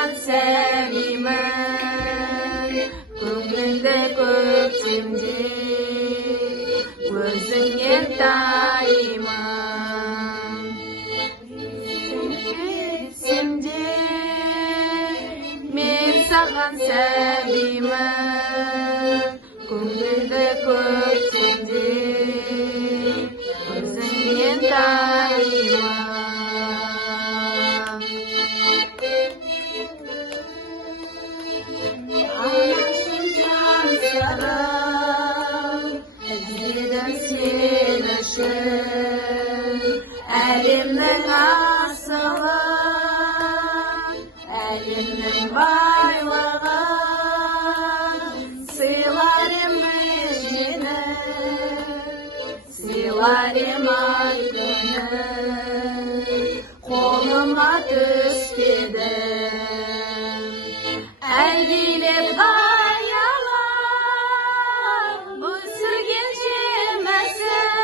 саған сәлемін, көңілді көктемде өзіңнен таймын. Кетсем де мен саған сәлемін, көңілді көктемде өзіңнен таймын. Анашым жан сырым, іздедім сен үшін, әлемнің асылын, әлемнің байлығын, сыйлар ем мүждені, сыйлар ем ай күні, қолыма түспеді. Әйгілеп